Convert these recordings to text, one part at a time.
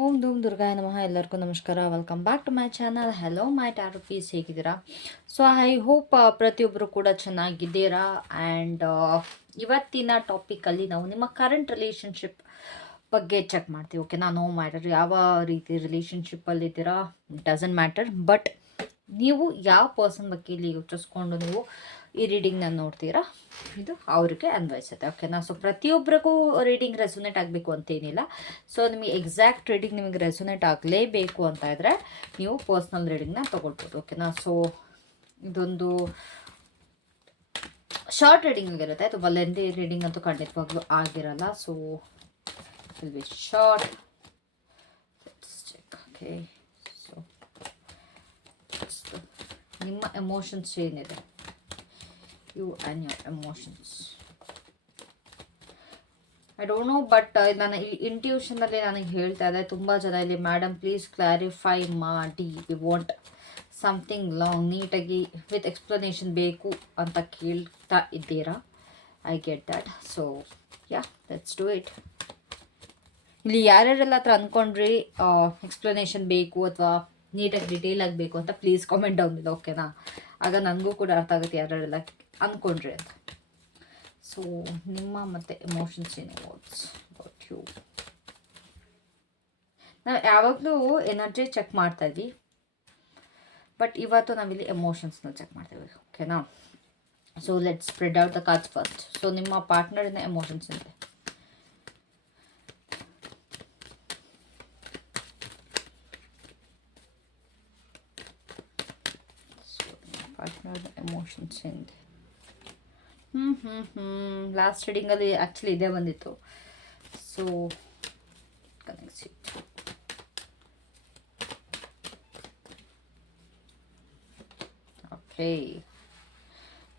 ಓಂ ಧೂಮ್ ದುರ್ಗಾಯ ನಮಃ. ಎಲ್ಲರಿಗೂ ನಮಸ್ಕಾರ. Welcome back to my channel hello my tarot peace ಹೇಗಿದ್ದೀರಾ? ಸೊ ಐ ಹೋಪ್ ಪ್ರತಿಯೊಬ್ಬರು ಕೂಡ ಚೆನ್ನಾಗಿದ್ದೀರಾ? ಆ್ಯಂಡ್ ಇವತ್ತಿನ ಟಾಪಿಕಲ್ಲಿ ನಾವು ನಿಮ್ಮ ಕರೆಂಟ್ ರಿಲೇಷನ್ಶಿಪ್ ಬಗ್ಗೆ ಚೆಕ್ ಮಾಡ್ತೀವಿ. ಓಕೆ ನಾನು ಮ್ಯಾಟರ್ ಯಾವ ರೀತಿ ರಿಲೇಷನ್ಶಿಪ್ಪಲ್ಲಿದ್ದೀರಾ ಡಸಂಟ್ ಮ್ಯಾಟರ್ ಬಟ್ ನೀವು ಯಾವ ಪರ್ಸನ್ ಬಗ್ಗೆ ಇಲ್ಲಿ ಯೋಚಿಸ್ಕೊಂಡು ನೀವು ಈ ರೀಡಿಂಗ್ನ ನೋಡ್ತೀರಾ? ಇದು ಅವ್ರಿಗೆ ಅನ್ವಯಿಸುತ್ತೆ ಓಕೆನಾ ಸೊ ಪ್ರತಿಯೊಬ್ಬರಿಗೂ ರೀಡಿಂಗ್ ರೆಸೊನೇಟ್ ಆಗಬೇಕು ಅಂತೇನಿಲ್ಲ ಸೊ ನಿಮಗೆ ಎಕ್ಸಾಕ್ಟ್ ರೀಡಿಂಗ್ ನಿಮಗೆ ರೆಸೊನೇಟ್ ಆಗಲೇಬೇಕು ಅಂತ ಇದ್ದರೆ ನೀವು ಪರ್ಸ್ನಲ್ ರೀಡಿಂಗ್ನ ತೊಗೊಳ್ಬೋದು. ಓಕೆನಾ ಸೊ ಇದೊಂದು ಶಾರ್ಟ್ ರೀಡಿಂಗ್ ಆಗಿರುತ್ತೆ. ತುಂಬ ಲೆಂದಿ ರೀಡಿಂಗ್ ಅಂತೂ ಖಂಡಿತವಾಗ್ಲೂ ಆಗಿರಲ್ಲ. So will be short okay so ನಿಮ್ಮ ಎಮೋಷನ್ಸ್ ಏನಿದೆ? You and your emotions I don't know but ನಾನು ಇಲ್ಲಿ ಇಂಟ್ಯೂಷನಲ್ಲಿ ನನಗೆ ಹೇಳ್ತಾ ಇದೆ, ತುಂಬ ಜನ ಇಲ್ಲಿ ಮೇಡಮ್ ಪ್ಲೀಸ್ ಕ್ಲಾರಿಫೈ ಮಾಡಿ ವಿ ವಾಂಟ್ ಸಮಥಿಂಗ್ ಲಾಂಗ್ ನೀಟಾಗಿ ವಿತ್ ಎಕ್ಸ್ಪ್ಲನೇಷನ್ ಬೇಕು ಅಂತ ಕೇಳ್ತಾ ಇದ್ದೀರಾ? I get that so yeah let's do it ಇಲ್ಲಿ ಯಾರ್ಯಾರೆಲ್ಲ ಹತ್ರ ಅಂದ್ಕೊಂಡ್ರಿ ಎಕ್ಸ್ಪ್ಲನೇಷನ್ ಬೇಕು ಅಥವಾ ನೀಟಾಗಿ ಡಿಟೇಲ್ ಆಗಬೇಕು ಅಂತ ಪ್ಲೀಸ್ ಕಾಮೆಂಟ್ ಡೌನ್ ಓಕೆನಾ ಆಗ ನನಗೂ ಕೂಡ ಅರ್ಥ ಆಗುತ್ತೆ ಯಾರೆಲ್ಲ ಅಂದ್ಕೊಂಡ್ರಿ ಅಂತ. ಸೊ ನಿಮ್ಮ ಮತ್ತು ಎಮೋಷನ್ಸ್ ಏನು ವಾಟ್ಸ್ ಅಬೌಟ್ ಯು ನಾವು ಯಾವಾಗಲೂ ಎನರ್ಜಿ ಚೆಕ್ ಮಾಡ್ತಾ ಇದ್ವಿ. ಬಟ್ ಇವತ್ತು ನಾವಿಲ್ಲಿ ಎಮೋಷನ್ಸ್ನ ಚೆಕ್ ಮಾಡ್ತೀವಿ ಓಕೆನಾ so let spread out the cards first so ನಿಮ್ಮ ಪಾರ್ಟ್ನರ್ನ ಎಮೋಷನ್ಸ್ ಇದೆ ಪಾರ್ಟ್ನರ್ ಚೇಂಜ್ ಹ್ಞೂ ಹ್ಞೂ ಹ್ಞೂ ಲಾಸ್ಟ್ ರೀಡಿಂಗಲ್ಲಿ ಆ್ಯಕ್ಚುಲಿ ಇದೇ ಬಂದಿತ್ತು. ಸೊ ಕನೆಕ್ಟ್ ಓಕೆ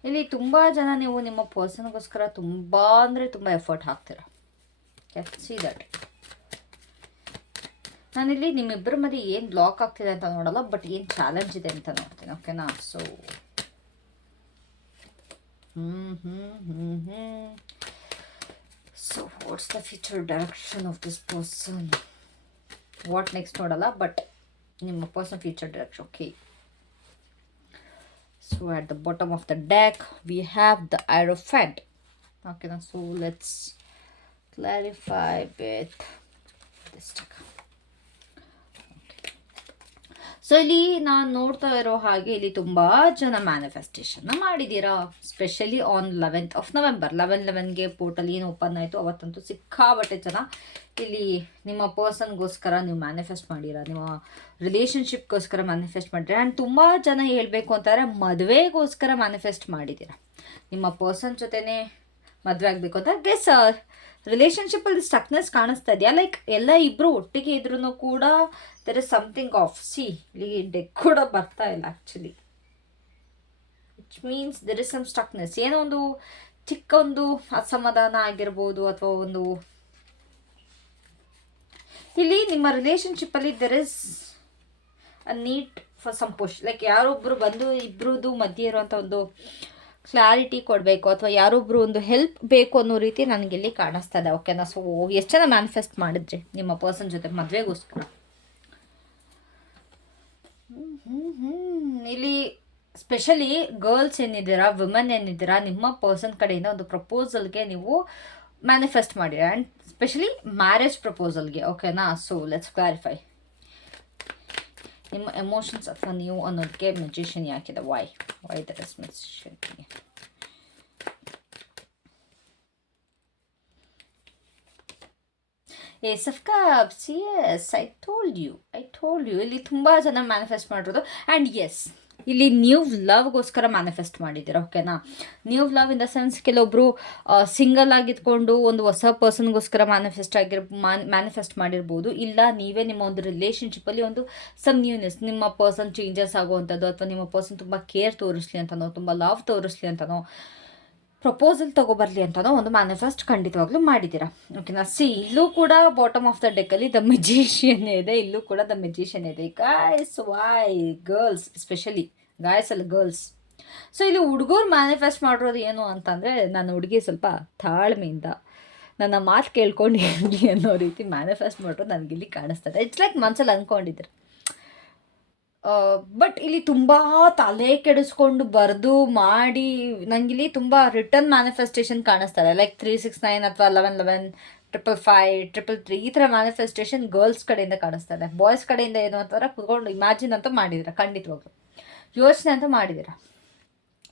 ಇಲ್ಲಿ ತುಂಬ ಜನ ನೀವು ನಿಮ್ಮ ಪರ್ಸನ್ಗೋಸ್ಕರ ತುಂಬ ಅಂದರೆ ತುಂಬ ಎಫರ್ಟ್ ಹಾಕ್ತೀರ. ಸಿ ದಟ್ ನಾನಿಲ್ಲಿ ನಿಮ್ಮಿಬ್ಬರ ಮಧ್ಯೆ ಏನು ಬ್ಲಾಕ್ ಆಗ್ತಿದೆ ಅಂತ ನೋಡಲ್ಲ ಬಟ್ ಏನು ಚಾಲೆಂಜ್ ಇದೆ ಅಂತ ನೋಡ್ತೀನಿ ಓಕೆನಾ ಸೊ ಹ್ಞೂ ಹ್ಞೂ ಹ್ಞೂ ಹ್ಞೂ so what's the future direction of this person what next ನೋಡಲ್ಲ ಬಟ್ ನಿಮ್ಮ person future direction okay so at the bottom of the deck we have the hierophant ಓಕೆನಾ so let's clarify with this deck so ಇಲ್ಲಿ ನಾನು ನೋಡ್ತಾ ಇರೋ ಹಾಗೆ ಇಲ್ಲಿ ತುಂಬ ಜನ ಮ್ಯಾನಿಫೆಸ್ಟೇಷನ್ ಮಾಡಿದ್ದೀರಾ specially on eleventh of November eleven ಲೆವೆನ್ಗೆ portal ಏನು ಓಪನ್ ಆಯಿತು, ಅವತ್ತಂತೂ ಸಿಕ್ಕಾಬಟ್ಟೆ ಜನ ಇಲ್ಲಿ ನಿಮ್ಮ ಪರ್ಸನ್ಗೋಸ್ಕರ ನೀವು ಮ್ಯಾನಿಫೆಸ್ಟ್ ಮಾಡಿರ ನಿಮ್ಮ ರಿಲೇಷನ್ಶಿಪ್ಗೋಸ್ಕರ ಮ್ಯಾನಿಫೆಸ್ಟ್ ಮಾಡಿದ್ರೆ? ಆ್ಯಂಡ್ ತುಂಬ ಜನ ಹೇಳಬೇಕು ಅಂತಾರೆ ಮದುವೆಗೋಸ್ಕರ ಮ್ಯಾನಿಫೆಸ್ಟ್ ಮಾಡಿದ್ದೀರಾ ನಿಮ್ಮ ಪರ್ಸನ್ ಜೊತೆನೇ ಮದುವೆ ಆಗಬೇಕು ಅಂತ? ಗೆಸ್ ರಿಲೇಷನ್ಶಿಪ್ಪಲ್ಲಿ ಸ್ಟಕ್ನೆಸ್ ಕಾಣಿಸ್ತಾ ಇದೆಯಾ? ಲೈಕ್ ಎಲ್ಲ ಇಬ್ಬರು ಒಟ್ಟಿಗೆ ಇದ್ರೂ ಕೂಡ there is something of see ಇಲ್ಲಿ ಡೆಕ್ ಕೂಡ ಬರ್ತಾ ಇಲ್ಲ actually which means there is some ಸ್ಟಕ್ನೆಸ್ ಏನೋ ಒಂದು ಚಿಕ್ಕ ಒಂದು ಅಸಮಾಧಾನ ಆಗಿರ್ಬೋದು ಅಥವಾ ಒಂದು ಇಲ್ಲಿ ನಿಮ್ಮ ರಿಲೇಷನ್ಶಿಪ್ಪಲ್ಲಿ there is a need for suppose push like ಯಾರೊಬ್ಬರು ಬಂದು ಇಬ್ಬರದು ಮಧ್ಯೆ ಇರುವಂಥ ಒಂದು ಕ್ಲಾರಿಟಿ ಕೊಡಬೇಕು ಅಥವಾ ಯಾರೊಬ್ಬರು ಒಂದು ಹೆಲ್ಪ್ ಬೇಕು ಅನ್ನೋ ರೀತಿ ನನಗಿಲ್ಲಿ ಕಾಣಿಸ್ತಾ ಇದೆ ಓಕೆನಾ ಸೊ ಎಷ್ಟು ಜನ ಮ್ಯಾನಿಫೆಸ್ಟ್ ಮಾಡಿದ್ರಿ ನಿಮ್ಮ ಪರ್ಸನ್ ಜೊತೆ ಮದುವೆಗೋಸ್ಕರ? ಇಲ್ಲಿ ಸ್ಪೆಷಲಿ ಗರ್ಲ್ಸ್ ಏನಿದ್ದೀರಾ ವುಮೆನ್ ಏನಿದ್ದೀರಾ, ನಿಮ್ಮ ಪರ್ಸನ್ ಕಡೆಯಿಂದ ಒಂದು ಪ್ರಪೋಸಲ್ಗೆ ನೀವು ಮ್ಯಾನಿಫೆಸ್ಟ್ ಮಾಡಿರಿ. ಆ್ಯಂಡ್ ಸ್ಪೆಷಲಿ ಮ್ಯಾರೇಜ್ ಪ್ರಪೋಸಲ್ಗೆ ಓಕೆನಾ ಸೊ ಲೆಟ್ಸ್ ಕ್ಲಾರಿಫೈ ನಿಮ್ಮ ಎಮೋಷನ್ಸ್ ಅಥವಾ ನೀವು ಅನ್ನೋದಕ್ಕೆ magician ಯಾಕಿದೆ why why that is magician ace of cups yes, I told you I told you ಇಲ್ಲಿ ತುಂಬ ಜನ ಮ್ಯಾನಿಫೆಸ್ಟ್ ಮಾಡಿರೋದು. ಆ್ಯಂಡ್ ಎಸ್ ಇಲ್ಲಿ ನ್ಯೂ ಲವ್ಗೋಸ್ಕರ ಮ್ಯಾನಿಫೆಸ್ಟ್ ಮಾಡಿದ್ದೀರಾ ಓಕೆನಾ new love in the sense ಕೆಲವೊಬ್ಬರು ಸಿಂಗಲ್ ಆಗಿದ್ಕೊಂಡು ಒಂದು ಹೊಸ ಪರ್ಸನ್ಗೋಸ್ಕರ ಮ್ಯಾನಿಫೆಸ್ಟ್ ಆಗಿರ್ ಮ್ಯಾನಿಫೆಸ್ಟ್ ಮಾಡಿರ್ಬೋದು. ಇಲ್ಲ, ನೀವೇ ನಿಮ್ಮ ಒಂದು ರಿಲೇಷನ್ಶಿಪ್ಪಲ್ಲಿ ಒಂದು ಸಮ್ ನ್ಯೂನೆಸ್ ನಿಮ್ಮ ಪರ್ಸನ್ ಚೇಂಜಸ್ ಆಗುವಂಥದ್ದು ಅಥವಾ ನಿಮ್ಮ ಪರ್ಸನ್ ತುಂಬ ಕೇರ್ ತೋರಿಸ್ಲಿ ಅಂತನೋ, ತುಂಬ ಲವ್ ತೋರಿಸ್ಲಿ ಅಂತನೋ ಪ್ರಪೋಸಲ್ ತಗೋಬರ್ಲಿ ಅಂತನೋ ಒಂದು ಮ್ಯಾನಿಫೆಸ್ಟ್ ಖಂಡಿತವಾಗ್ಲೂ ಮಾಡಿದ್ದೀರಾ. ಓಕೆನಾ ಸಿ ಇಲ್ಲೂ ಕೂಡ ಬಾಟಮ್ ಆಫ್ ದ ಡೆಕ್ಕಲ್ಲಿ ದ ಮೆಜಿಷಿಯನ್ ಇದೆ, ಇಲ್ಲೂ ಕೂಡ ದ ಮೆಜಿಷಿಯನ್ ಇದೆ. Guys why girls especially guys ಅಲ್ಲಿ ಗರ್ಲ್ಸ್ ಸೊ ಇಲ್ಲಿ ಹುಡುಗರು ಮ್ಯಾನಿಫೆಸ್ಟ್ ಮಾಡಿರೋದು ಏನು ಅಂತಂದರೆ ನಾನು ಹುಡುಗಿ ಸ್ವಲ್ಪ ತಾಳ್ಮೆಯಿಂದ ನನ್ನ ಮಾತು ಕೇಳ್ಕೊಂಡು ಹೇಳಿ ಅನ್ನೋ ರೀತಿ ಮ್ಯಾನಿಫೆಸ್ಟ್ ಮಾಡಿದ್ರು ನನಗಿಲ್ಲಿ ಕಾಣಿಸ್ತದೆ. ಇಟ್ಸ್ ಲೈಕ್ ಮನ್ಸಲ್ಲಿ ಅಂದ್ಕೊಂಡಿದ್ರು ಬಟ್ ಇಲ್ಲಿ ತುಂಬ ತಲೆ ಕೆಡಿಸ್ಕೊಂಡು ಬರೆದು ಮಾಡಿ ನನಗಿಲ್ಲಿ ತುಂಬ ರಿಟರ್ನ್ ಮ್ಯಾನಿಫೆಸ್ಟೇಷನ್ ಕಾಣಿಸ್ತಾರೆ. ಲೈಕ್ ತ್ರೀ ಸಿಕ್ಸ್ ನೈನ್ ಅಥವಾ eleven eleven triple five triple three ಈ ಥರ ಮ್ಯಾನಿಫೆಸ್ಟೇಷನ್ ಗರ್ಲ್ಸ್ ಕಡೆಯಿಂದ ಕಾಣಿಸ್ತಾರೆ. ಬಾಯ್ಸ್ ಕಡೆಯಿಂದ ಏನು ಅಂತಾರೆ? ಕುತ್ಕೊಂಡು ಇಮ್ಯಾಜಿನ್ ಅಂತ ಮಾಡಿದ್ದೀರಾ? ಖಂಡಿತವಾಗ್ಲು. ಯೋಚನೆ ಅಂತ ಮಾಡಿದ್ದೀರಾ?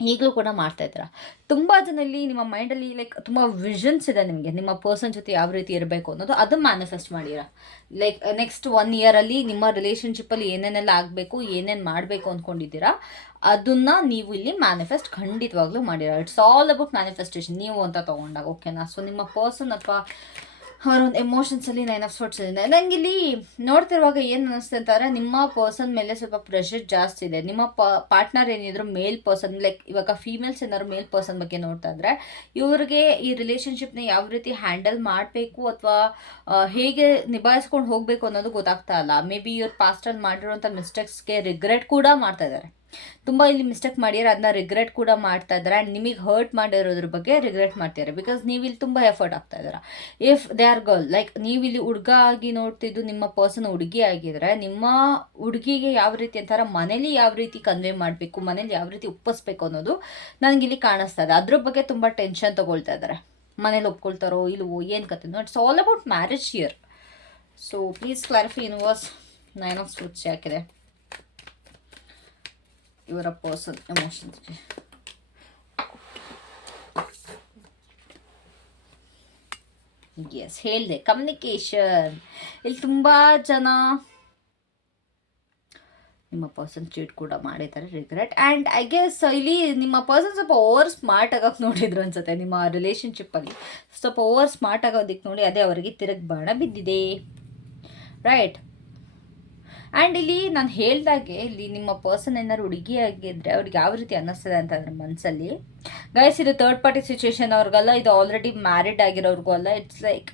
ಈಗಲೂ ಕೂಡ ಮಾಡ್ತಾ ಇದ್ದೀರಾ? ತುಂಬ ಜನಲ್ಲಿ ನಿಮ್ಮ ಮೈಂಡಲ್ಲಿ ಲೈಕ್ ತುಂಬ ವಿಷನ್ಸ್ ಇದೆ ನಿಮಗೆ. ನಿಮ್ಮ ಪರ್ಸನ್ ಜೊತೆ ಯಾವ ರೀತಿ ಇರಬೇಕು ಅನ್ನೋದು ಅದು ಮ್ಯಾನಿಫೆಸ್ಟ್ ಮಾಡಿರ ಲೈಕ್ ನೆಕ್ಸ್ಟ್ ಒನ್ ಇಯರಲ್ಲಿ ನಿಮ್ಮ ರಿಲೇಷನ್ಶಿಪ್ಪಲ್ಲಿ ಏನೇನೆಲ್ಲ ಆಗಬೇಕು, ಏನೇನು ಮಾಡಬೇಕು ಅಂದ್ಕೊಂಡಿದ್ದೀರಾ ಅದನ್ನ ನೀವು ಇಲ್ಲಿ ಮ್ಯಾನಿಫೆಸ್ಟ್ ಖಂಡಿತವಾಗ್ಲೂ ಮಾಡಿರ ಇಟ್ಸ್ ಆಲ್ ಅಬೌಟ್ ಮ್ಯಾನಿಫೆಸ್ಟೇಷನ್ ನೀವು ಅಂತ ತಗೊಂಡಾಗ ಓಕೆನಾ ಸೊ ನಿಮ್ಮ ಪರ್ಸನ್ ಅಥವಾ ಅವರ ಒಂದು ಎಮೋಷನ್ಸಲ್ಲಿ ನೈನ್ ಆಫ್ ಸ್ಪೋರ್ಟ್ಸ್ ಇದೆ ಇಲ್ಲಿ ನೋಡ್ತಿರುವಾಗ ಏನು ಅನಿಸುತ್ತೆ ಅಂತಂದರೆ ನಿಮ್ಮ ಪರ್ಸನ್ ಮೇಲೆ ಸ್ವಲ್ಪ ಪ್ರೆಷರ್ ಜಾಸ್ತಿ ಇದೆ. ನಿಮ್ಮ ಪಾರ್ಟ್ನರ್ ಏನಿದ್ರು ಮೇಲ್ ಪರ್ಸನ್ ಲೈಕ್ ಇವಾಗ ಫೀಮೇಲ್ಸ್ ಏನಾದ್ರು ಮೇಲ್ ಪರ್ಸನ್ ಬಗ್ಗೆ ನೋಡ್ತಾ ಇದ್ರೆ, ಇವ್ರಿಗೆ ಈ ರಿಲೇಷನ್ಶಿಪ್ನ ಯಾವ ರೀತಿ ಹ್ಯಾಂಡಲ್ ಮಾಡಬೇಕು ಅಥವಾ ಹೇಗೆ ನಿಭಾಯಿಸ್ಕೊಂಡು ಹೋಗಬೇಕು ಅನ್ನೋದು ಗೊತ್ತಾಗ್ತಾ ಇಲ್ಲ. ಮೇ ಬಿ ಇವ್ರ ಪಾಸ್ಟಲ್ಲಿ ಮಾಡಿರೋಂಥ ಮಿಸ್ಟೇಕ್ಸ್ಗೆ ರಿಗ್ರೆಟ್ ಕೂಡ ಮಾಡ್ತಾ ಇದ್ದಾರೆ. ತುಂಬ ಇಲ್ಲಿ ಮಿಸ್ಟೇಕ್ ಮಾಡಿದ್ರೆ ಅದನ್ನ ರಿಗ್ರೆಟ್ ಕೂಡ ಮಾಡ್ತಾ ಇದ್ದಾರೆ. ಆ್ಯಂಡ್ ನಿಮಗೆ ಹರ್ಟ್ ಮಾಡಿರೋದ್ರ ಬಗ್ಗೆ ರಿಗ್ರೆಟ್ ಮಾಡ್ತಿದ್ದಾರೆ. ಬಿಕಾಸ್ ನೀವು ಇಲ್ಲಿ ತುಂಬ ಎಫರ್ಟ್ ಆಗ್ತಾ if they are girl like ನೀವು ಇಲ್ಲಿ ಹುಡುಗ ಆಗಿ ನೋಡ್ತಿದ್ದು ನಿಮ್ಮ ಪರ್ಸನ್ ಹುಡುಗಿ ಆಗಿದ್ರೆ ನಿಮ್ಮ ಹುಡುಗಿಗೆ ಯಾವ ರೀತಿ ಅಂತಾರೆ ಮನೇಲಿ ಯಾವ ರೀತಿ ಕನ್ವೆ ಮಾಡಬೇಕು, ಮನೇಲಿ ಯಾವ ರೀತಿ ಒಪ್ಪಿಸ್ಬೇಕು ಅನ್ನೋದು ನನಗಿಲ್ಲಿ ಕಾಣಿಸ್ತಾ ಇದೆ. ಅದ್ರ ಬಗ್ಗೆ ತುಂಬ ಟೆನ್ಷನ್ ತಗೊಳ್ತಾ ಇದ್ದಾರೆ. ಮನೇಲಿ ಒಪ್ಕೊಳ್ತಾರೋ ಇಲ್ವೋ ಏನು ಕತೆ it's all about marriage year so please clarify was nine of swords ಯಾಕಿದೆ? ಇವರ ಪರ್ಸನ್ ಎಮೋಷನ್ ಎಸ್ ಹೇಳಿದೆ ಕಮ್ಯುನಿಕೇಶನ್ ಇಲ್ಲಿ ತುಂಬ ಜನ. ನಿಮ್ಮ ಪರ್ಸನ್ ಚೀಟ್ ಕೂಡ ಮಾಡಿದ್ದಾರೆ ರಿಗ್ರೆಟ್ ಆ್ಯಂಡ್ ಐ ಗೆಸ್ ಇಲ್ಲಿ ನಿಮ್ಮ ಪರ್ಸನ್ ಸ್ವಲ್ಪ ಓವರ್ ಸ್ಮಾರ್ಟ್ ಆಗೋಕೆ ನೋಡಿದ್ರು ಅನ್ಸುತ್ತೆ, ನಿಮ್ಮ ರಿಲೇಷನ್ಶಿಪ್ಪಲ್ಲಿ ಸ್ವಲ್ಪ ಓವರ್ ಸ್ಮಾರ್ಟ್ ಆಗೋದಕ್ಕೆ ನೋಡಿ ಅದೇ ಅವರಿಗೆ ತಿರುಗಿ ಬಾಣ ಬಿದ್ದಿದೆ. ರೈಟ್ ಆ್ಯಂಡ್ ಇಲ್ಲಿ ನಾನು ಹೇಳ್ದಾಗೆ ಇಲ್ಲಿ ನಿಮ್ಮ ಪರ್ಸನ್ ಏನಾದ್ರು ಹುಡುಗಿ ಆಗಿದ್ರೆ ಅವ್ರಿಗೆ ಯಾವ ರೀತಿ ಅನ್ನಿಸ್ತದೆ ಅಂತಂದರೆ ಮನಸ್ಸಲ್ಲಿ ಗೈಸ್ ಇದು ಥರ್ಡ್ ಪಾರ್ಟಿ ಸಿಚುವೇಶನ್ ಅವ್ರಿಗಲ್ಲ, ಇದು ಆಲ್ರೆಡಿ ಮ್ಯಾರಿಡ್ ಆಗಿರೋರ್ಗೂ ಅಲ್ಲ ಇಟ್ಸ್ ಲೈಕ್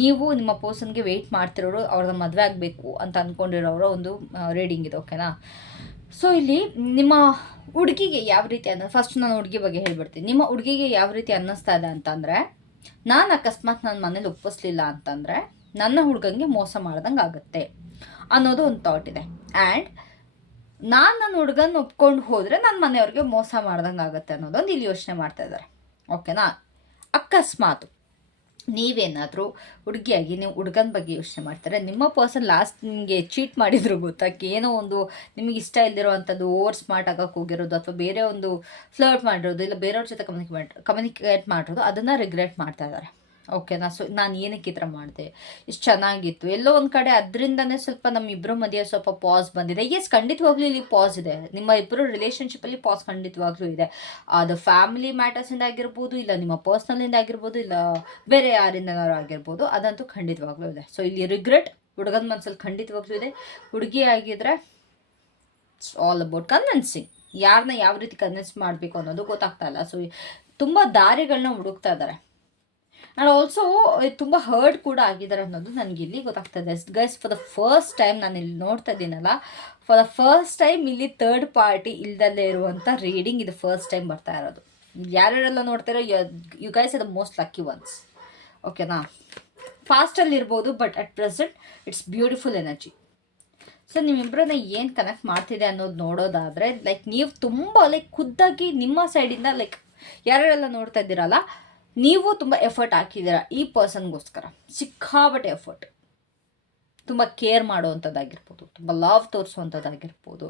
ನೀವು ನಿಮ್ಮ ಪರ್ಸನ್ಗೆ ವೆಯ್ಟ್ ಮಾಡ್ತಿರೋರು ಅವ್ರದ್ದು ಮದುವೆ ಆಗಬೇಕು ಅಂತ ಅಂದ್ಕೊಂಡಿರೋರ ಒಂದು ರೀಡಿಂಗ್ ಇದೆ ಓಕೆನಾ ಸೊ ಇಲ್ಲಿ ನಿಮ್ಮ ಹುಡುಗಿಗೆ ಯಾವ ರೀತಿ ಅನ್ನೋ ಫಸ್ಟ್ ನಾನು ಹುಡುಗಿ ಬಗ್ಗೆ ಹೇಳ್ಬಿಡ್ತೀನಿ. ನಿಮ್ಮ ಹುಡುಗಿಗೆ ಯಾವ ರೀತಿ ಅನ್ನಿಸ್ತಾ ಇದೆ ಅಂತಂದರೆ ನಾನು ಅಕಸ್ಮಾತ್ ನನ್ನ ಮನೇಲಿ ಒಪ್ಪಿಸ್ಲಿಲ್ಲ ಅಂತಂದರೆ ನನ್ನ ಹುಡುಗಂಗೆ ಮೋಸ ಮಾಡ್ದಂಗೆ ಆಗುತ್ತೆ ಅನ್ನೋದು ಒಂದು ಥಾಟ್ ಇದೆ. ಆ್ಯಂಡ್ ನಾನು ನನ್ನ ಹುಡುಗನ ಒಪ್ಕೊಂಡು ಹೋದರೆ ನನ್ನ ಮನೆಯವ್ರಿಗೆ ಮೋಸ ಮಾಡ್ದಂಗೆ ಆಗುತ್ತೆ ಅನ್ನೋದೊಂದು ಇಲ್ಲಿ ಯೋಚನೆ ಮಾಡ್ತಾ ಇದ್ದಾರೆ ಓಕೆನಾ ಅಕಸ್ಮಾತ್. ನೀವೇನಾದರೂ ಹುಡುಗಿಯಾಗಿ ನೀವು ಹುಡುಗನ ಬಗ್ಗೆ ಯೋಚನೆ ಮಾಡ್ತಾರೆ? ನಿಮ್ಮ ಪರ್ಸನ್ ಲಾಸ್ಟ್ ನಿಮಗೆ ಚೀಟ್ ಮಾಡಿದ್ರು ಗೊತ್ತಾಕಿ ಏನೋ ಒಂದು ನಿಮಗೆ ಇಷ್ಟ ಇಲ್ದಿರೋ ಅಂಥದ್ದು ಓವರ್ ಸ್ಮಾರ್ಟ್ ಆಗೋಕೆ ಹೋಗಿರೋದು ಅಥವಾ ಬೇರೆ ಒಂದು ಫ್ಲರ್ಟ್ ಮಾಡಿರೋದು ಇಲ್ಲ ಬೇರೆಯವ್ರ ಜೊತೆ ಕಮ್ಯುನಿಕೇಟ್ ಕಮ್ಯುನಿಕೇಟ್ ಮಾಡಿರೋದು, ಅದನ್ನು ರಿಗ್ರೆಟ್ ಮಾಡ್ತಾ ಇದ್ದಾರೆ. ಓಕೆನಾ ಸೊ ನಾನು ಏನಕ್ಕೆ ಈ ಥರ ಮಾಡಿದೆ? ಇಷ್ಟು ಚೆನ್ನಾಗಿತ್ತು. ಎಲ್ಲೋ ಒಂದು ಕಡೆ ಅದರಿಂದನೇ ಸ್ವಲ್ಪ ನಮ್ಮ ಇಬ್ಬರ ಮಧ್ಯೆ ಸ್ವಲ್ಪ ಪಾಸ್ ಬಂದಿದೆ. ಎಸ್ ಖಂಡಿತವಾಗ್ಲೂ ಇಲ್ಲಿ ಪಾಸ್ ಇದೆ. ನಿಮ್ಮ ಇಬ್ಬರು ರಿಲೇಷನ್ಶಿಪ್ಪಲ್ಲಿ ಪಾಸ್ ಖಂಡಿತವಾಗ್ಲೂ ಇದೆ. ಅದು ಫ್ಯಾಮಿಲಿ ಮ್ಯಾಟರ್ಸಿಂದ ಆಗಿರ್ಬೋದು, ಇಲ್ಲ ನಿಮ್ಮ ಪರ್ಸ್ನಲಿಂದ ಆಗಿರ್ಬೋದು, ಇಲ್ಲ ಬೇರೆ ಯಾರಿಂದನಾರು ಆಗಿರ್ಬೋದು, ಅದಂತೂ ಖಂಡಿತವಾಗ್ಲೂ ಇದೆ. ಸೊ ಇಲ್ಲಿ ರಿಗ್ರೆಟ್ ಹುಡುಗನ ಮನಸ್ಸಲ್ಲಿ ಖಂಡಿತವಾಗ್ಲೂ ಇದೆ. ಹುಡುಗಿ ಆಗಿದ್ರೆ ಇಟ್ಸ್ ಆಲ್ ಅಬೌಟ್ ಕನ್ವಿನ್ಸಿಂಗ್ ಯಾರನ್ನ ಯಾವ ರೀತಿ ಕನ್ವಿನ್ಸ್ ಮಾಡಬೇಕು ಅನ್ನೋದು ಗೊತ್ತಾಗ್ತಾ ಇಲ್ಲ. ಸೊ ತುಂಬ ದಾರಿಗಳನ್ನ ಹುಡುಕ್ತಾ ಇದ್ದಾರೆ. ಆ್ಯಂಡ್ ಆಲ್ಸೋ ತುಂಬ ಹರ್ಡ್ ಕೂಡ ಆಗಿದ್ದಾರೆ ಅನ್ನೋದು ನನಗೆ ಇಲ್ಲಿ ಗೊತ್ತಾಗ್ತದೆ. Guys for the first time ನಾನು ಇಲ್ಲಿ ನೋಡ್ತಾ ಇದ್ದೀನಲ್ಲ ಫಾರ್ ದ ಫಸ್ಟ್ ಟೈಮ್ ಇಲ್ಲಿ ಥರ್ಡ್ ಪಾರ್ಟಿ ಇಲ್ದಲ್ಲೇ ಇರುವಂಥ ರೀಡಿಂಗ್ ಇದು ಫಸ್ಟ್ ಟೈಮ್ ಬರ್ತಾ ಇರೋದು. ಯಾರ್ಯಾರೆಲ್ಲ ನೋಡ್ತಾರೋ you guys are the most lucky ones ಓಕೆನಾ ಫಾಸ್ಟಲ್ಲಿ ಇರ್ಬೋದು but at present it's beautiful energy so ನಿಮ್ಮಿಬ್ಬರನ್ನ ಏನು ಕನೆಕ್ಟ್ ಮಾಡ್ತಿದೆ ಅನ್ನೋದು ನೋಡೋದಾದರೆ ಲೈಕ್ ನೀವು ತುಂಬ ಲೈಕ್ ಖುದ್ದಾಗಿ ನಿಮ್ಮ ಸೈಡಿಂದ ಲೈಕ್ ಯಾರ್ಯಾರೆಲ್ಲ ನೋಡ್ತಾ ಇದ್ದೀರಲ್ಲ ನೀವು ತುಂಬ ಎಫರ್ಟ್ ಹಾಕಿದ್ದೀರಾ ಈ ಪರ್ಸನ್ಗೋಸ್ಕರ ಸಿಕ್ಕಾಬಟ್ಟೆ ಎಫರ್ಟ್ ತುಂಬ ಕೇರ್ ಮಾಡುವಂಥದ್ದಾಗಿರ್ಬೋದು, ತುಂಬ ಲವ್ ತೋರಿಸುವಂಥದ್ದಾಗಿರ್ಬೋದು.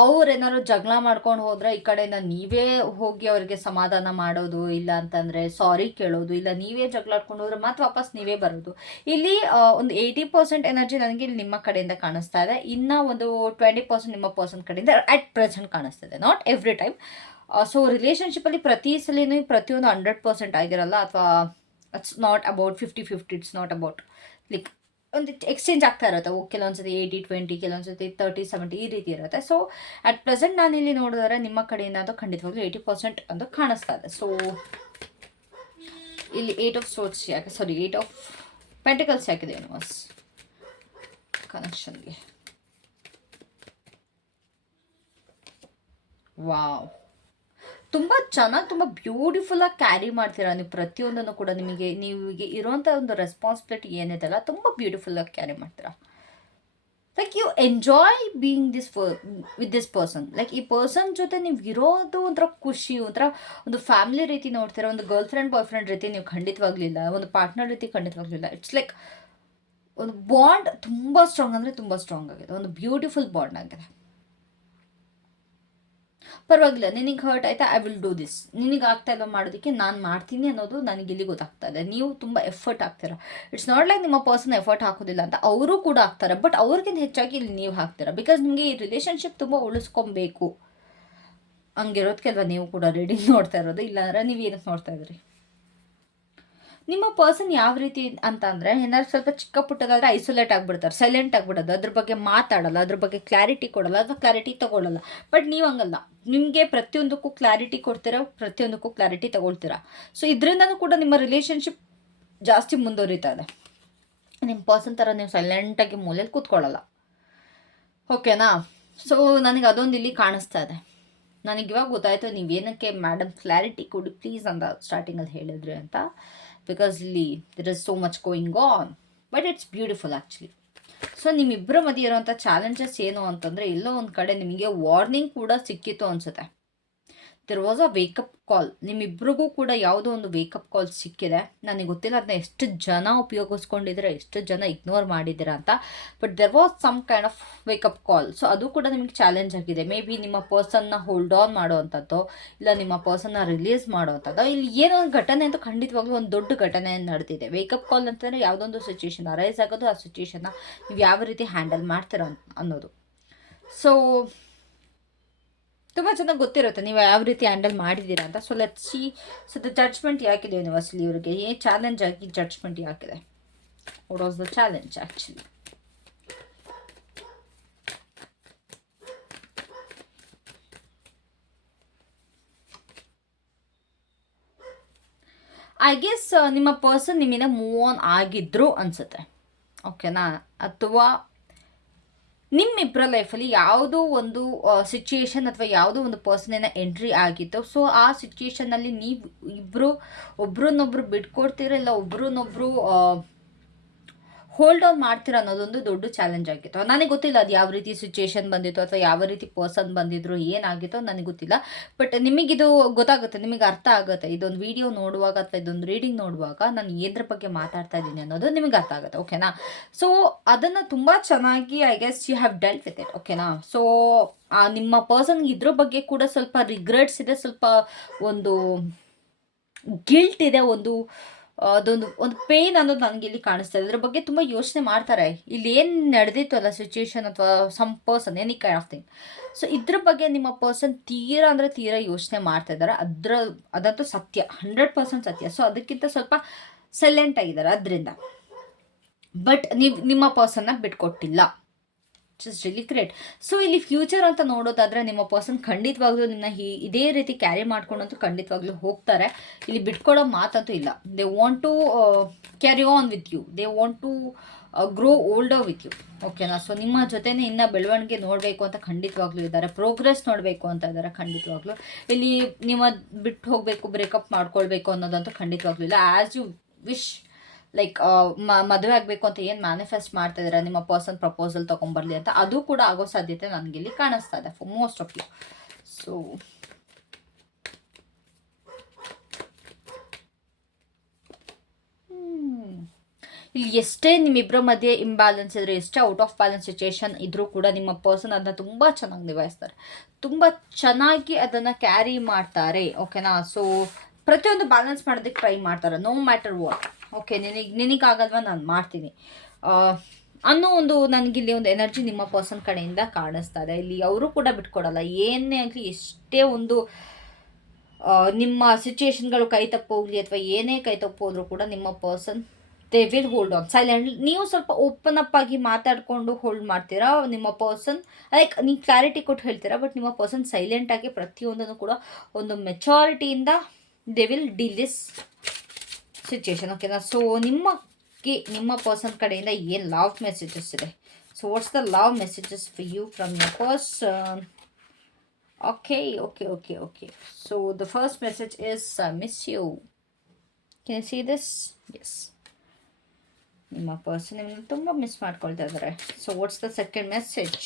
ಅವ್ರೇನಾದ್ರು ಜಗಳ ಮಾಡ್ಕೊಂಡು ಹೋದರೆ ಈ ಕಡೆಯಿಂದ ನೀವೇ ಹೋಗಿ ಅವರಿಗೆ ಸಮಾಧಾನ ಮಾಡೋದು, ಇಲ್ಲ ಅಂತಂದರೆ ಸಾರಿ ಕೇಳೋದು, ಇಲ್ಲ ನೀವೇ ಜಗಳಾಡ್ಕೊಂಡು ಹೋದ್ರೆ ಮತ್ತೆ ವಾಪಸ್ ನೀವೇ ಬರೋದು. ಇಲ್ಲಿ ಒಂದು ಏಯ್ಟಿ ಪರ್ಸೆಂಟ್ ಎನರ್ಜಿ ನನಗೆ ಇಲ್ಲಿ ನಿಮ್ಮ ಕಡೆಯಿಂದ ಕಾಣಿಸ್ತಾ ಇದೆ. ಇನ್ನೂ ಒಂದು ಟ್ವೆಂಟಿ ಪರ್ಸೆಂಟ್ ನಿಮ್ಮ ಪರ್ಸನ್ ಕಡೆಯಿಂದ ಅಟ್ ಪ್ರೆಸೆಂಟ್ ಕಾಣಿಸ್ತಾ ಇದೆ. ನಾಟ್ ಎವ್ರಿ ಟೈಮ್ ಸೊ ರಿಲೇಷನ್ಶಿಪ್ಪಲ್ಲಿ ಪ್ರತಿ ಸಲಿನೂ ಪ್ರತಿಯೊಂದು ಹಂಡ್ರೆಡ್ ಪರ್ಸೆಂಟ್ ಆಗಿರಲ್ಲ ಅಥವಾ it's not about fifty fifty it's not about like ಒಂದು ಎಕ್ಸ್ಚೇಂಜ್ ಆಗ್ತಾ ಇರುತ್ತೆ. ಓ, ಕೆಲವೊಂದ್ಸತಿ ಏಯ್ಟಿ ಟ್ವೆಂಟಿ ಕೆಲವೊಂದ್ಸತಿ ತರ್ಟಿ ಸೆವೆಂಟಿ ಈ ರೀತಿ ಇರುತ್ತೆ. ಸೊ ಅಟ್ ಪ್ರೆಸೆಂಟ್ ನಾನು ಇಲ್ಲಿ ನೋಡಿದ್ರೆ ನಿಮ್ಮ ಕಡೆಯಿಂದ ಅದು ಖಂಡಿತವಾಗ್ಲೂ ಏಯ್ಟಿ ಪರ್ಸೆಂಟ್ ಅಂತ ಕಾಣಿಸ್ತಾ ಇದೆ. ಸೊ ಇಲ್ಲಿ ಏಟ್ ಆಫ್ ಸೋರ್ಟ್ಸ್ ಯಾಕೆ ಸಾರಿ ಏಟ್ ಆಫ್ ಪೆಂಟಿಕಲ್ಸ್ ಯಾಕಿದೆ ಯೂನಿವರ್ಸ್ ಕನೆಕ್ಷನ್ಗೆ ವಾವ್ ತುಂಬ ಚೆನ್ನಾಗಿ, ತುಂಬ ಬ್ಯೂಟಿಫುಲ್ಲಾಗಿ ಕ್ಯಾರಿ ಮಾಡ್ತೀರಾ ನೀವು ಪ್ರತಿಯೊಂದನ್ನು ಕೂಡ ನಿಮಗೆ ನಿಮಗೆ ಇರೋಂಥ ಒಂದು ರೆಸ್ಪಾನ್ಸಿಬಿಲಿಟಿ ಏನಿದೆಲ್ಲ ತುಂಬ ಬ್ಯೂಟಿಫುಲ್ಲಾಗಿ ಕ್ಯಾರಿ ಮಾಡ್ತೀರಾ? Like you enjoy being this with this person like ಈ ಪರ್ಸನ್ ಜೊತೆ ನೀವು ಇರೋದು ಒಂಥರ ಖುಷಿ, ಒಂಥರ ಒಂದು ಫ್ಯಾಮಿಲಿ ರೀತಿ ನೋಡ್ತೀರಾ, ಒಂದು ಗರ್ಲ್ ಫ್ರೆಂಡ್ ಬಾಯ್ ಫ್ರೆಂಡ್ ರೀತಿ ನೀವು ಖಂಡಿತವಾಗ್ಲಿಲ್ಲ, ಒಂದು ಪಾರ್ಟ್ನರ್ ರೀತಿ ಖಂಡಿತವಾಗ್ಲಿಲ್ಲ. ಇಟ್ಸ್ ಲೈಕ್ ಒಂದು ಬಾಂಡ್ ತುಂಬ ಸ್ಟ್ರಾಂಗ್ ಅಂದರೆ ತುಂಬ ಸ್ಟ್ರಾಂಗ್ ಆಗಿದೆ, ಒಂದು ಬ್ಯೂಟಿಫುಲ್ ಬಾಂಡ್ ಆಗಿದೆ. ಪರವಾಗಿಲ್ಲ, ನಿನಗೆ ಹರ್ಟ್ ಆಯ್ತಾ ಐ ವಿಲ್ ಡೂ ದಿಸ್ ನಿನಗೆ ಆಗ್ತಾ ಇಲ್ಲ ಮಾಡೋದಕ್ಕೆ ನಾನು ಮಾಡ್ತೀನಿ ಅನ್ನೋದು ನನಗೆ ಇಲ್ಲಿ ಗೊತ್ತಾಗ್ತಾ ಇದೆ. ನೀವು ತುಂಬ ಎಫರ್ಟ್ ಆಗ್ತೀರಾ ಇಟ್ಸ್ ನಾಟ್ ಲೈಕ್ ನಿಮ್ಮ ಪರ್ಸನ್ ಎಫರ್ಟ್ ಹಾಕೋದಿಲ್ಲ ಅಂತ, ಅವರು ಕೂಡ ಹಾಕ್ತಾರೆ. ಬಟ್ ಅವ್ರಿಗಿಂತ ಹೆಚ್ಚಾಗಿ ಇಲ್ಲಿ ನೀವು ಹಾಕ್ತೀರಾ. ಬಿಕಾಸ್ ನಿಮಗೆ ಈ ರಿಲೇಷನ್ಶಿಪ್ ತುಂಬ ಉಳಿಸ್ಕೊಬೇಕು. ಹಂಗಿರೋದಕ್ಕೆಲ್ವ ನೀವು ಕೂಡ ರೀಡಿಂಗ್ ನೋಡ್ತಾ ಇರೋದು? ಇಲ್ಲಾಂದ್ರೆ ನೀವು ಏನಕ್ಕೆ ನೋಡ್ತಾ ಇದ್ರಿ ನಿಮ್ಮ ಪರ್ಸನ್ ಯಾವ ರೀತಿ ಅಂತ ಅಂದರೆ ಏನಾದ್ರು ಸ್ವಲ್ಪ ಚಿಕ್ಕ ಪುಟ್ಟದಾದ್ರೆ ಐಸೋಲೇಟ್ ಆಗಿಬಿಡ್ತಾರೆ ಸೈಲೆಂಟ್ ಆಗಿಬಿಡೋದು, ಅದ್ರ ಬಗ್ಗೆ ಮಾತಾಡಲ್ಲ, ಅದ್ರ ಬಗ್ಗೆ ಕ್ಲಾರಿಟಿ ಕೊಡಲ್ಲ, ಅಥವಾ ಕ್ಲಾರಿಟಿ ತಗೊಳ್ಳಲ್ಲ. ಬಟ್ ನೀವು ಹಂಗಲ್ಲ. ನಿಮಗೆ ಪ್ರತಿಯೊಂದಕ್ಕೂ ಕ್ಲಾರಿಟಿ ಕೊಡ್ತೀರ, ಪ್ರತಿಯೊಂದಕ್ಕೂ ಕ್ಲಾರಿಟಿ ತಗೊಳ್ತೀರಾ. ಸೊ ಇದರಿಂದನೂ ಕೂಡ ನಿಮ್ಮ ರಿಲೇಷನ್ಶಿಪ್ ಜಾಸ್ತಿ ಮುಂದುವರಿತಾ ಇದೆ. ನಿಮ್ಮ ಪರ್ಸನ್ ಥರ ನೀವು ಸೈಲೆಂಟಾಗಿ ಮೂಲೆಯಲ್ಲಿ ಕೂತ್ಕೊಳ್ಳಲ್ಲ. ಓಕೆನಾ ಸೊ ನನಗೆ ಅದೊಂದು ಇಲ್ಲಿ ಕಾಣಿಸ್ತಾ ಇದೆ. ನನಗೆ ಇವಾಗ ಗೊತ್ತಾಯಿತು ನೀವೇನಕ್ಕೆ ಮೇಡಮ್ ಕ್ಲಾರಿಟಿ ಕೊಡಿ ಪ್ಲೀಸ್ ಅಂತ ಸ್ಟಾರ್ಟಿಂಗಲ್ಲಿ ಹೇಳಿದ್ರಿ ಅಂತ. ಬಿಕಾಸ್ ಇಲ್ಲಿ there is so much going on but it's beautiful actually so ನಿಮ್ಮಿಬ್ಬರ ಮಧ್ಯೆ ಇರೋವಂಥ ಚಾಲೆಂಜಸ್ ಏನು ಅಂತಂದರೆ, ಎಲ್ಲೋ ಒಂದು ಕಡೆ ನಿಮಗೆ ವಾರ್ನಿಂಗ್ ಕೂಡ ಸಿಕ್ಕಿತ್ತು ಅನಿಸುತ್ತೆ. There was a wake up call ನಿಮ್ಮಿಬ್ರಿಗೂ ಕೂಡ ಯಾವುದೋ ಒಂದು ವೇಕಪ್ ಕಾಲ್ ಸಿಕ್ಕಿದೆ. ನನಗೆ ಗೊತ್ತಿಲ್ಲ ಅದನ್ನ ಎಷ್ಟು ಜನ ಉಪಯೋಗಿಸ್ಕೊಂಡಿದ್ದೀರಾ, ಎಷ್ಟು ಜನ ಇಗ್ನೋರ್ ಮಾಡಿದ್ದೀರಾ ಅಂತ. But there was some kind of wake up call so ಅದು ಕೂಡ ನಿಮಗೆ ಚಾಲೆಂಜ್ ಆಗಿದೆ. ಮೇ ಬಿ ನಿಮ್ಮ ಪರ್ಸನ್ನ ಹೋಲ್ಡ್ ಆನ್ ಮಾಡುವಂಥದ್ದು, ಇಲ್ಲ ನಿಮ್ಮ ಪರ್ಸನ್ನ ರಿಲೀಸ್ ಮಾಡುವಂಥದ್ದು, ಇಲ್ಲಿ ಏನೋ ಒಂದು ಘಟನೆ ಅಂತ ಖಂಡಿತವಾಗ್ಲೂ ಒಂದು ದೊಡ್ಡ ಘಟನೆ ನಡೆದಿದೆ. ವೇಕಪ್ ಕಾಲ್ ಅಂತಂದರೆ ಯಾವುದೊಂದು ಸಿಚುವೇಶನ್ ಅರೈಸ್ ಆಗೋದು ಆ ಸಿಚುವೇಶನ್ನ ನೀವು ಯಾವ ರೀತಿ ಹ್ಯಾಂಡಲ್ ಮಾಡ್ತೀರ ಅನ್ನೋದು. ಸೊ ತುಂಬ ಚೆನ್ನಾಗಿ ಗೊತ್ತಿರುತ್ತೆ, ನೀವು ಯಾವ ರೀತಿ ಹ್ಯಾಂಡಲ್ ಮಾಡಿದ್ದೀರಾ ಅಂತ. So let see so the judgment ಯಾಕಿದೆ universally ಇವರಿಗೆ? ಏ ಚಾಲೆಂಜ್ ಆಗಿ judgment ಯಾಕಿದೆ? What was the challenge actually I guess ನಿಮ್ಮ ಪರ್ಸನ್ ನಿಮ್ಮಿಂದ ಮೂವ್ ಆನ್ ಆಗಿದ್ರು ಅನಿಸುತ್ತೆ. ಓಕೆನಾ ಅಥವಾ ನಿಮ್ಮಿಬ್ಬರ ಲೈಫಲ್ಲಿ ಯಾವುದೋ ಒಂದು ಸಿಚುಯೇಷನ್ ಅಥವಾ ಯಾವುದೋ ಒಂದು ಪರ್ಸನಿನ ಎಂಟ್ರಿ ಆಗಿತ್ತು. ಸೊ ಆ ಸಿಚುಯೇಷನಲ್ಲಿ ನೀವು ಇಬ್ಬರು ಒಬ್ರನ್ನೊಬ್ರು ಬಿಟ್ಕೊಡ್ತೀರ ಇಲ್ಲ ಒಬ್ರನ್ನೊಬ್ರು ಹೋಲ್ಡ್ ಆನ್ ಮಾಡ್ತೀರ ಅನ್ನೋದೊಂದು ದೊಡ್ಡ ಚಾಲೆಂಜ್ ಆಗಿತ್ತು. ನನಗೆ ಗೊತ್ತಿಲ್ಲ ಅದು ಯಾವ ರೀತಿ ಸಿಚುಯೇಷನ್ ಬಂದಿತ್ತು ಅಥವಾ ಯಾವ ರೀತಿ ಪರ್ಸನ್ ಬಂದಿದ್ರು, ಏನಾಗಿತ್ತು ನನಗೆ ಗೊತ್ತಿಲ್ಲ. ಬಟ್ ನಿಮಗಿದು ಗೊತ್ತಾಗುತ್ತೆ, ನಿಮಗೆ ಅರ್ಥ ಆಗುತ್ತೆ. ಇದೊಂದು ವಿಡಿಯೋ ನೋಡುವಾಗ ಅಥವಾ ಇದೊಂದು ರೀಡಿಂಗ್ ನೋಡುವಾಗ ನಾನು ಏದ್ರ ಬಗ್ಗೆ ಮಾತಾಡ್ತಾ ಇದ್ದೀನಿ ಅನ್ನೋದು ನಿಮಗೆ ಅರ್ಥ ಆಗುತ್ತೆ ಓಕೆನಾ ಸೊ ಅದನ್ನು ತುಂಬ ಚೆನ್ನಾಗಿ I guess you have dealt with it ಓಕೆನಾ ಸೊ ನಿಮ್ಮ ಪರ್ಸನ್ಗೆ ಇದ್ರ ಬಗ್ಗೆ ಕೂಡ ಸ್ವಲ್ಪ ರಿಗ್ರೆಟ್ಸ್ ಇದೆ, ಸ್ವಲ್ಪ ಒಂದು ಗಿಲ್ಟ್ ಇದೆ, ಒಂದು ಅದೊಂದು, ಒಂದು ಪೇನ್ ಅನ್ನೋದು ನನಗೆ ಇಲ್ಲಿ ಕಾಣಿಸ್ತಾ ಇದೆ. ಅದ್ರ ಬಗ್ಗೆ ತುಂಬ ಯೋಚನೆ ಮಾಡ್ತಾರೆ. ಇಲ್ಲಿ ಏನು ನಡೆದಿತ್ತು ಅಲ್ಲ ಸಿಚುಯೇಷನ್ ಅಥವಾ some person any kind of thing so ಇದ್ರ ಬಗ್ಗೆ ನಿಮ್ಮ ಪರ್ಸನ್ ತೀರಾ ಅಂದರೆ ತೀರಾ ಯೋಚನೆ ಮಾಡ್ತಾ ಇದ್ದಾರೆ. ಅದ್ರ, ಅದಂತೂ ಸತ್ಯ ಹಂಡ್ರೆಡ್ ಪರ್ಸೆಂಟ್ ಸತ್ಯ. ಸೊ ಅದಕ್ಕಿಂತ ಸ್ವಲ್ಪ ಸೈಲೆಂಟ್ ಆಗಿದ್ದಾರೆ. ಅದರಿಂದ. ಬಟ್ ನೀವು, ನಿಮ್ಮ ಪರ್ಸನ್ನ ಬಿಟ್ಕೊಟ್ಟಿಲ್ಲ. ಇಟ್ಸ್ ರಿಲಿ ಗ್ರೇಟ್ ಸೊ ಇಲ್ಲಿ ಫ್ಯೂಚರ್ ಅಂತ ನೋಡೋದಾದ್ರೆ ನಿಮ್ಮ ಪರ್ಸನ್ ಖಂಡಿತವಾಗ್ಲೂ ನಿನ್ನ ಇದೇ ರೀತಿ ಕ್ಯಾರಿ ಮಾಡ್ಕೊಂಡಂತೂ ಖಂಡಿತವಾಗ್ಲೂ ಹೋಗ್ತಾರೆ. ಇಲ್ಲಿ ಬಿಟ್ಕೊಡೋ ಮಾತಂತೂ ಇಲ್ಲ. They want to carry on with you they want to grow older with you ಓಕೆನಾ ಸೊ ನಿಮ್ಮ ಜೊತೆನೇ ಇನ್ನು ಬೆಳವಣಿಗೆ ನೋಡಬೇಕು ಅಂತ ಖಂಡಿತವಾಗ್ಲೂ ಇದ್ದಾರೆ. ಪ್ರೋಗ್ರೆಸ್ ನೋಡಬೇಕು ಅಂತ ಇದ್ದಾರೆ ಖಂಡಿತವಾಗ್ಲೂ. ಇಲ್ಲಿ ನಿಮ್ಮ ಬಿಟ್ಟು ಹೋಗಬೇಕು ಬ್ರೇಕಪ್ ಮಾಡ್ಕೊಳ್ಬೇಕು ಅನ್ನೋದಂತೂ ಖಂಡಿತವಾಗ್ಲೂ ಇಲ್ಲ. ಆ್ಯಸ್ ಯು ವಿಶ್ ಲೈಕ್ ಮದುವೆ ಆಗಬೇಕು ಅಂತ ಏನು ಮ್ಯಾನಿಫೆಸ್ಟ್ ಮಾಡ್ತಾ ಇದ್ದೀರಾ ನಿಮ್ಮ ಪರ್ಸನ್ ಪ್ರಪೋಸಲ್ ತೊಗೊಂಬರ್ಲಿ ಅಂತ ಅದು ಕೂಡ ಆಗೋ ಸಾಧ್ಯತೆ ನನಗೆ ಇಲ್ಲಿ ಕಾಣಿಸ್ತಾ ಇದೆ for most of you so ಇಲ್ಲಿ ಎಷ್ಟೇ ನಿಮ್ಮಿಬ್ಬರ ಮಧ್ಯೆ ಇಂಬ್ಯಾಲೆನ್ಸ್ ಇದ್ರೆ, ಎಷ್ಟೇ ಔಟ್ ಆಫ್ ಬ್ಯಾಲೆನ್ಸ್ ಸಿಚುಯೇಷನ್ ಇದ್ರೂ ಕೂಡ ನಿಮ್ಮ ಪರ್ಸನ್ ಅದನ್ನ ತುಂಬ ಚೆನ್ನಾಗಿ ನಿಭಾಯಿಸ್ತಾರೆ. ತುಂಬ ಚೆನ್ನಾಗಿ ಅದನ್ನು ಕ್ಯಾರಿ ಮಾಡ್ತಾರೆ ಓಕೆನಾ ಸೊ ಪ್ರತಿಯೊಂದು ಬ್ಯಾಲೆನ್ಸ್ ಮಾಡೋದಕ್ಕೆ ಟ್ರೈ ಮಾಡ್ತಾರೆ ನೋ ಮ್ಯಾಟರ್ ವಾಟ್ ಓಕೆ ನಿನಗೆ ನಿನಗಾಗಲ್ವ ನಾನು ಮಾಡ್ತೀನಿ. ಅನ್ನೋ ಒಂದು ನನಗಿಲ್ಲಿ ಒಂದು ಎನರ್ಜಿ ನಿಮ್ಮ ಪರ್ಸನ್ ಕಡೆಯಿಂದ ಕಾಣಿಸ್ತಾ ಇದೆ. ಇಲ್ಲಿ ಅವರು ಕೂಡ ಬಿಟ್ಕೊಡಲ್ಲ. ಏನೇ ಆಗಲಿ ಎಷ್ಟೇ ಒಂದು ನಿಮ್ಮ ಸಿಚುಯೇಷನ್ಗಳು ಕೈ ತಪ್ಪೋಗ್ಲಿ ಅಥವಾ ಏನೇ ಕೈ ತಪ್ಪೋದ್ರೂ ಕೂಡ ನಿಮ್ಮ person they will hold on silent ನೀವು ಸ್ವಲ್ಪ ಓಪನ್ ಅಪ್ ಆಗಿ ಮಾತಾಡಿಕೊಂಡು ಹೋಲ್ಡ್ ಮಾಡ್ತೀರಾ? ನಿಮ್ಮ ಪರ್ಸನ್ ಲೈಕ್ ನೀವು ಕ್ಲಾರಿಟಿ ಕೊಟ್ಟು ಹೇಳ್ತೀರಾ? ಬಟ್ ನಿಮ್ಮ ಪರ್ಸನ್ ಸೈಲೆಂಟಾಗಿ ಪ್ರತಿಯೊಂದನ್ನು ಕೂಡ ಒಂದು ಮೆಚಾರಿಟಿಯಿಂದ they will deal this situation ಓಕೆನಾ ಸೊ ನಿಮ್ಮಕ್ಕೆ ನಿಮ್ಮ ಪರ್ಸನ್ ಕಡೆಯಿಂದ ಏನು ಲವ್ ಮೆಸೇಜಸ್ ಇದೆ so what's the love messages for you from your person Okay, okay, okay, okay. So the first message is I miss you. Can you see this? Yes. ನಿಮ್ಮ person ನಿಮ್ಮನ್ನ ತುಂಬ miss ಮಾಡ್ಕೊಳ್ತಾ ಇದ್ದಾರೆ so what's the second message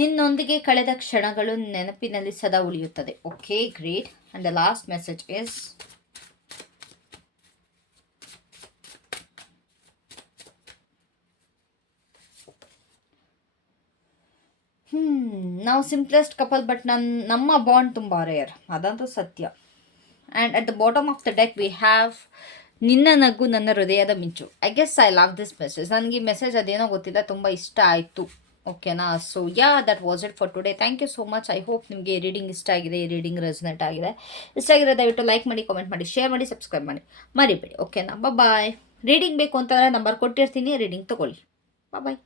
ನಿನ್ನೊಂದಿಗೆ ಕಳೆದ ಕ್ಷಣಗಳು ನೆನಪಿನಲ್ಲಿ ಸದಾ ಉಳಿಯುತ್ತದೆ. Okay great and the last message is hmm ನಾವು ಸಿಂಪ್ಲೆಸ್ಟ್ ಕಪಲ್ ಬಟ್ ನನ್ನ ನಮ್ಮ ಬಾಂಡ್ ತುಂಬ ರೇರ್ ಅದಂತೂ ಸತ್ಯ. And at the bottom of the deck we have ನಿನ್ನ ನಗು ನನ್ನ ಹೃದಯದ ಮಿಂಚು. I guess I love this message ನನಗೆ ಈ ಮೆಸೇಜ್ ಅದೇನೋ ಗೊತ್ತಿಲ್ಲ, ತುಂಬ ಇಷ್ಟ ಆಯಿತು. ಓಕೆನಾ so yeah that was it for today thank you so much I hope ನಿಮಗೆ ರೀಡಿಂಗ್ ಇಷ್ಟ ಆಗಿದೆ, ಈ ರೀಡಿಂಗ್ ರೆಸನೆಟ್ ಆಗಿದೆ. ಇಷ್ಟ ಆಗಿದೆ ದಯವಿಟ್ಟು ಲೈಕ್ ಮಾಡಿ ಕಾಮೆಂಟ್ ಮಾಡಿ ಶೇರ್ ಮಾಡಿ ಸಬ್ಸ್ಕ್ರೈಬ್ ಮಾಡಿ. ಮರಿಬೇಡಿ. ಓಕೆನಾ ಬಾಯ್ ರೀಡಿಂಗ್ ಬೇಕು ಅಂತಂದರೆ ನಂಬರ್ ಕೊಟ್ಟಿರ್ತೀನಿ. ರೀಡಿಂಗ್ ತೊಗೊಳ್ಳಿ. ಬಾಯ್